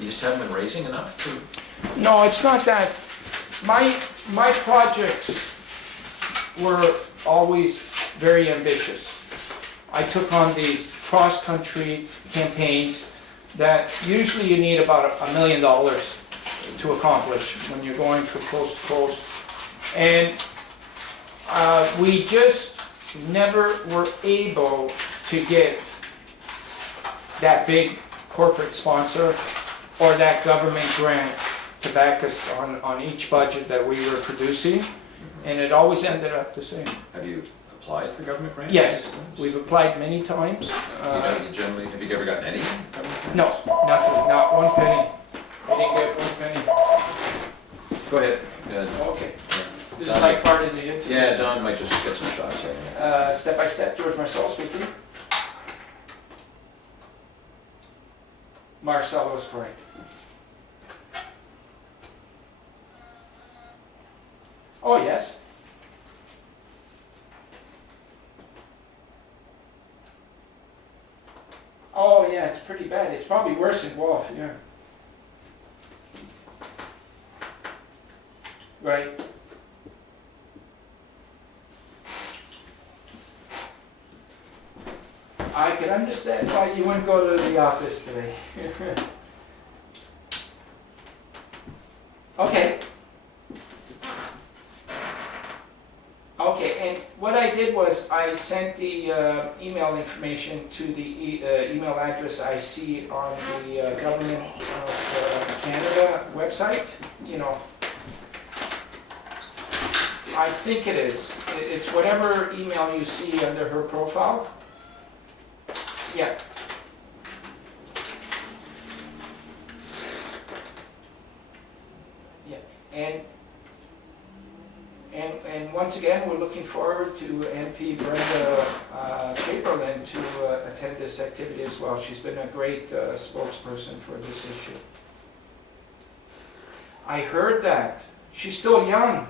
You just haven't been raising enough to? No, it's not that. My projects were always very ambitious. I took on these cross-country campaigns that usually you need about $1 million to accomplish when you're going from coast to coast. And we just never were able to get that big corporate sponsor or that government grant to back us on each budget that we were producing, and it always ended up the same. Have you applied for government grants? Yes, we've applied many times. You generally, have you ever gotten any government grants? No, nothing, not one penny. We didn't get one penny. Go ahead. Good. Okay, this is like part of the interview. Yeah, Don might just get some shots here. Step by step, George Marcel speaking. Marcelo is correct. Oh, yes. Oh, yeah, it's pretty bad. It's probably worse in Guelph, yeah. Right. I could understand why you wouldn't go to the office today. Okay. Okay, and what I did was I sent the email information to the email address I see on the Government of Canada website. You know, I think it is. It's whatever email you see under her profile. Yeah. Yeah, and once again, we're looking forward to MP Brenda Chamberlain to attend this activity as well. She's been a great spokesperson for this issue. I heard that. She's still young.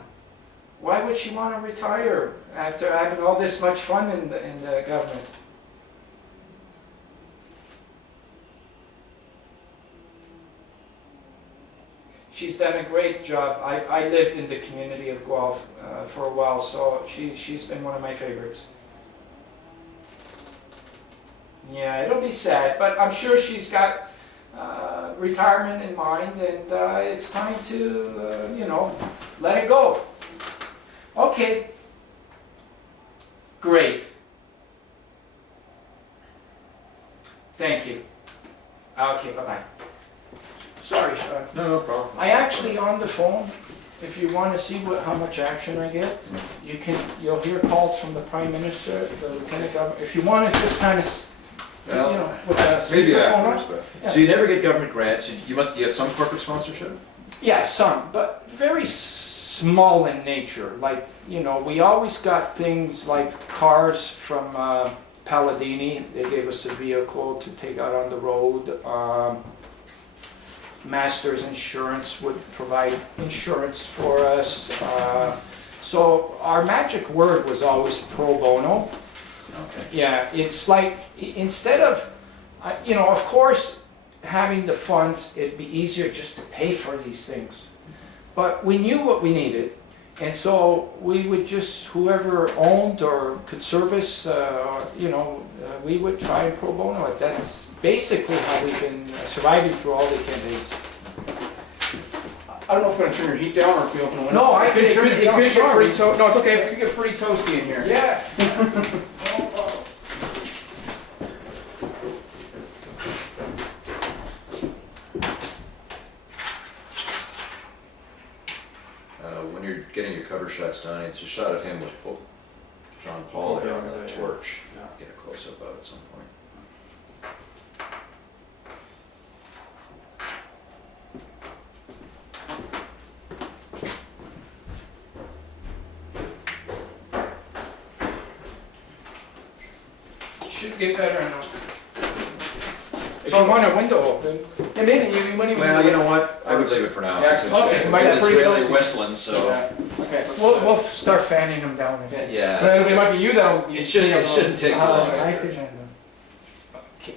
Why would she want to retire after having all this much fun in the government? She's done a great job. I lived in the community of Guelph for a while, so she's been one of my favorites. Yeah, it'll be sad, but I'm sure she's got retirement in mind, and it's time to, you know, let it go. Okay. Great. Thank you. Okay, bye-bye. Sorry, Sean. No problem. I actually on the phone, if you want to see how much action I get, you'll hear calls from the Prime Minister, the Lieutenant Governor. If you want to just kind of, you know, with the Maybe phone afterwards, on. but. Yeah. So you never get government grants, you get some corporate sponsorship? Yeah, some, but very small in nature. Like, you know, we always got things like cars from Palladini. They gave us a vehicle to take out on the road. Masters Insurance would provide insurance for us. So our magic word was always pro bono. Okay. Yeah, it's like, instead of, you know, of course, having the funds, it'd be easier just to pay for these things. But we knew what we needed, and so we would just, whoever owned or could service, you know, we would try and pro bono it. That's basically how we've been surviving through all the campaigns. I don't know if we're gonna turn your heat down or if we open the window. No, I It could turn it down, get sorry. pretty no, it's okay. It could get pretty toasty in here. Yeah. When you're getting your cover shots done, it's a shot of him with John Paul there on the Yeah. torch. Yeah. Get a close-up of it at some point. Should get better enough. If you want a window open. Yeah, maybe you might even. Well, you know what? I would leave it for now. Yeah, because okay, It it might be is pretty really toasty. whistling, so. Yeah. Okay. We'll start fanning them down a bit. Yeah. But it might be you that'll. It shouldn't take too long. I could handle them. Okay.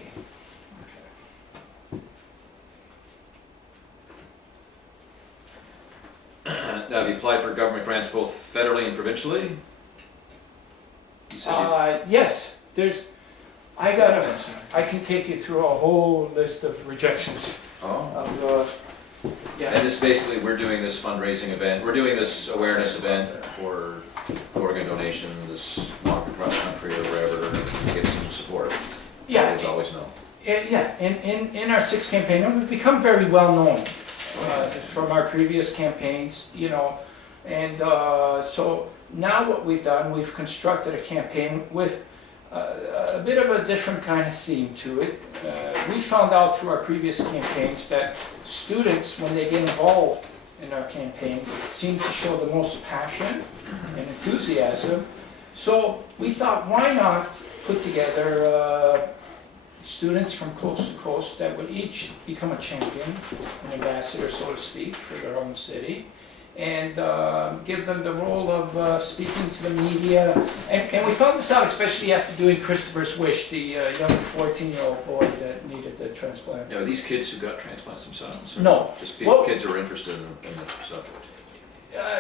Now, have you applied for government grants both federally and provincially? You said Yes, I can take you through a whole list of rejections. Oh. And this basically, we're doing this fundraising event, we're doing this awareness event for organ donation, this walk across country or wherever, to get some support. Yeah. There's always no. Yeah, in our sixth campaign, and we've become very well known from our previous campaigns, you know, and so now what we've done, we've constructed a campaign with a bit of a different kind of theme to it. We found out through our previous campaigns that students, when they get involved in our campaigns, seem to show the most passion and enthusiasm. So we thought, why not put together students from coast to coast that would each become a champion, an ambassador, so to speak, for their own city, and give them the role of speaking to the media. And we found this out especially after doing Christopher's Wish, the young 14-year-old boy that needed the transplant. Now, are these kids who got transplants themselves? Or No. just Well, kids who are interested in the subject?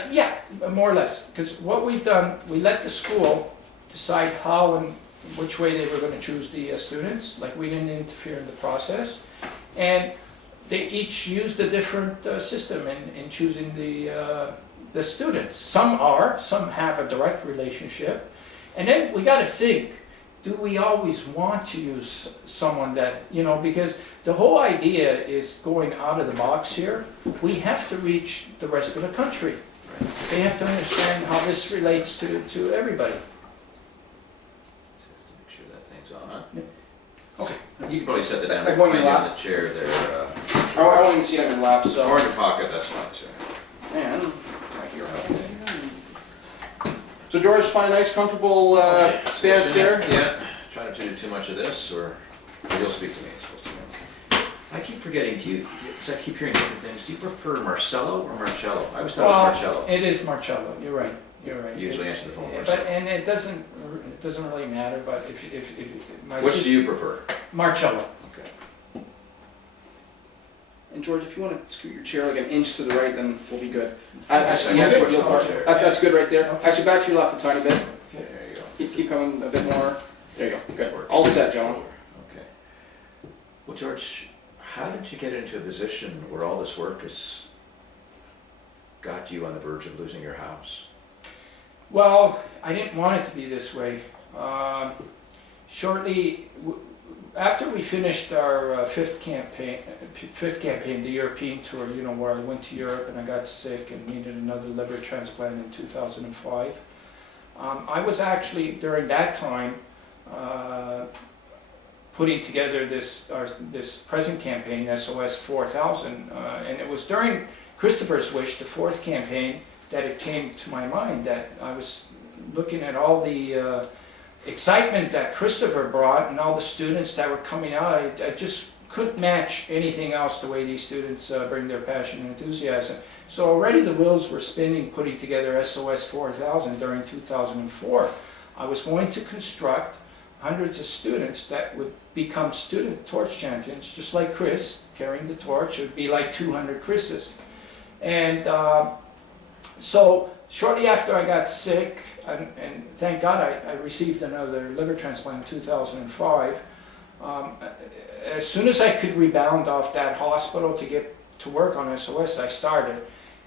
Yeah, more or less. Because what we've done, we let the school decide how and which way they were going to choose the students. Like, we didn't interfere in the process. And they each used a different system in choosing the students. Some have a direct relationship. And then we got to think, do we always want to use someone that, you know, because the whole idea is going out of the box here. We have to reach the rest of the country. Right. They have to understand how this relates to everybody. Just to make sure that thing's on, huh? Yeah. Okay. You can probably set that down They're going behind in you lap. in the chair there. I won't even see it on your lap, so. Or in your pocket, that's fine too. And, right here. So George, find a nice comfortable stance there. Yeah, try not to do too much of this, or you'll speak to me, it's supposed to be. I keep forgetting, because I keep hearing different things, do you prefer Marcello or Marcello? I always thought it was Marcello. It is Marcello, you're right. You usually answer the phone Yeah, Marcello. and it doesn't really matter, but if my Which do you prefer? Marcello. Okay. And George, if you want to scoot your chair like an inch to the right, then we'll be good. Actually, Yeah, switch sure, the you'll- chair. that's good right there. Actually, back to your left a tiny bit. There you go. Keep coming a bit more. There you go. Good. George. All set, John. Okay. Well, George, how did you get into a position where all this work has got you on the verge of losing your house? Well, I didn't want it to be this way. After we finished our fifth campaign, the European tour, you know, where I went to Europe and I got sick and needed another liver transplant in 2005. I was actually, during that time, putting together this present campaign, SOS4000, and it was during Christopher's Wish, the fourth campaign, that it came to my mind that I was looking at all the excitement that Christopher brought and all the students that were coming out. I just couldn't match anything else the way these students bring their passion and enthusiasm. So already the wheels were spinning putting together SOS4000 during 2004. I was going to construct hundreds of students that would become student torch champions, just like Chris carrying the torch. It would be like 200 Chris's. And so shortly after I got sick, and thank God I received another liver transplant in 2005, as soon as I could rebound off that hospital to get to work on SOS, I started.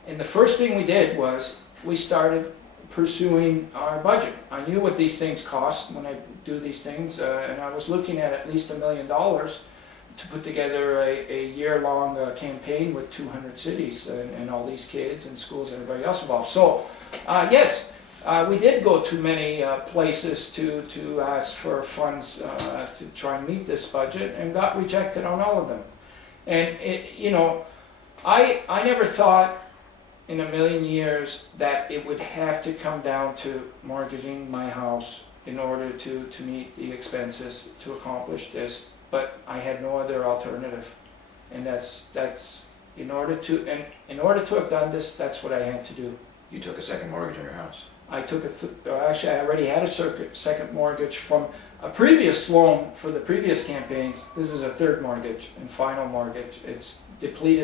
And the first thing we did was we started pursuing our budget. I knew what these things cost when I do these things, and I was looking at least $1 million to put together a year-long campaign with 200 cities and all these kids and schools and everybody else involved. So, yes, we did go to many places to ask for funds to try and meet this budget, and got rejected on all of them. And you know, I never thought in a million years that it would have to come down to mortgaging my house in order to meet the expenses to accomplish this. But I had no other alternative, and that's in order to have done this, that's what I had to do. You took a second mortgage on your house. I took actually I already had a second mortgage from a previous loan for the previous campaigns. This is a third mortgage and final mortgage. It's depleted.